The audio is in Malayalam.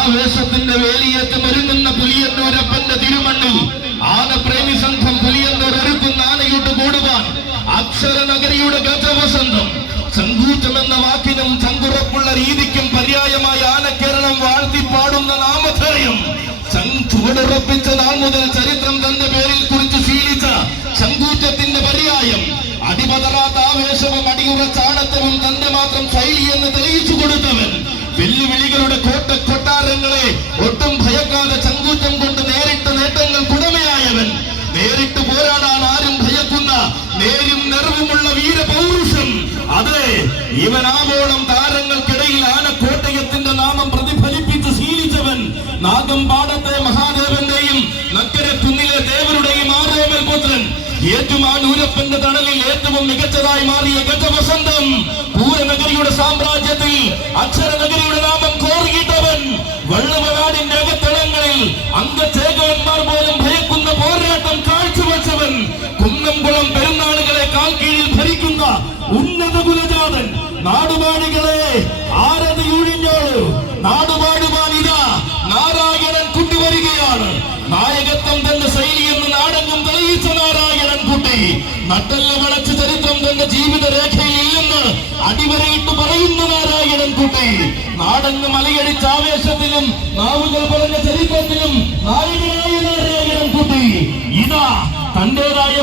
ആവേശത്തിന്റെ വേലിയേറ്റ് ഒരുങ്ങുന്ന പുലിയന്നൂരപ്പന്റെ തിരുമണ്ണിൽ ആനപ്രേമി സംഘം പുലിയന്നൂർ ഒരുക്കുന്ന ആനയോട്ട് കൂടുവാൻ അക്ഷരനഗരിയുടെ ഗജവസന്തം. എന്ന വാക്കിനും ചങ്കുറപ്പുള്ള രീതിക്കും പര്യായമായ ആനക്കേരളം വാഴ്ത്തിപ്പാടുന്ന നാമധേയം. ചുവടുറപ്പിച്ച നാൾ മുതൽ ചരിത്രം തന്റെ പേരിൽ കുറിച്ച് ശീലിച്ച ചങ്കൂറ്റത്തിന്റെ പര്യായം. അടിപതറാത്ത ആവേശവും അടിയുറച്ച ആണത്തവും തന്റെ മാത്രം ശൈലി ഇവൻ ആവോളം താരങ്ങൾക്കിടയിൽ ആനക്കോട്ടയത്തിന്റെ നാമം പ്രതിഫലിപ്പിച്ച് ശീലിച്ചവൻ. നാഗംപാടത്തെ മഹാദേവന്റെയും നക്കരെ കുന്നിലെ ദേവരുടെയും ആരോമൽ പുത്രൻ. ഏറ്റുമാനൂരപ്പന്റെ തണലിൽ ഏറ്റവും മികച്ചതായി മാറിയ ഗജവസന്തം പൂരനഗരിയുടെ സാമ്രാജ്യത്തിൽ അക്ഷരനഗരിയുടെ നാമം കോറിയിട്ടവൻ. വള്ളുവനാടിന്റെ അകത്തളങ്ങളിൽ അംഗചേകവന്മാർ പോലും ഭയക്കുന്ന പോരാട്ടം കാഴ്ചവെച്ചവൻ. കുന്നംകുളം പെരുന്നാളുകളെ കാൽ കീഴിൽ ഭരിക്കുന്ന ഉന്നത നാടുപാടികളെ ആരത് യൂണിയനോട് നാടുപാടുവാൻ ഇതാ നാരായണൻ കൂട്ടിവരികയാണ് നായകത്വം തന്റെ ശൈലിയെന്ന് നാടകം തെളിയിച്ച നാരായണൻ കുട്ടി. നട്ടല്ല വളച്ച് ചരിത്രം തന്റെ ജീവിത രേഖയിൽ ഇല്ലെന്ന് അടിവരയിട്ട് പറയുന്ന നാരായണൻ കുട്ടി. നാടങ്ങ് മലയടിച്ച ആവേശത്തിലും നാവുകൾ പറഞ്ഞ ചരിത്രത്തിലും നായകനായ നാരായണൻ കുട്ടി. ഇതാ തന്റേതായ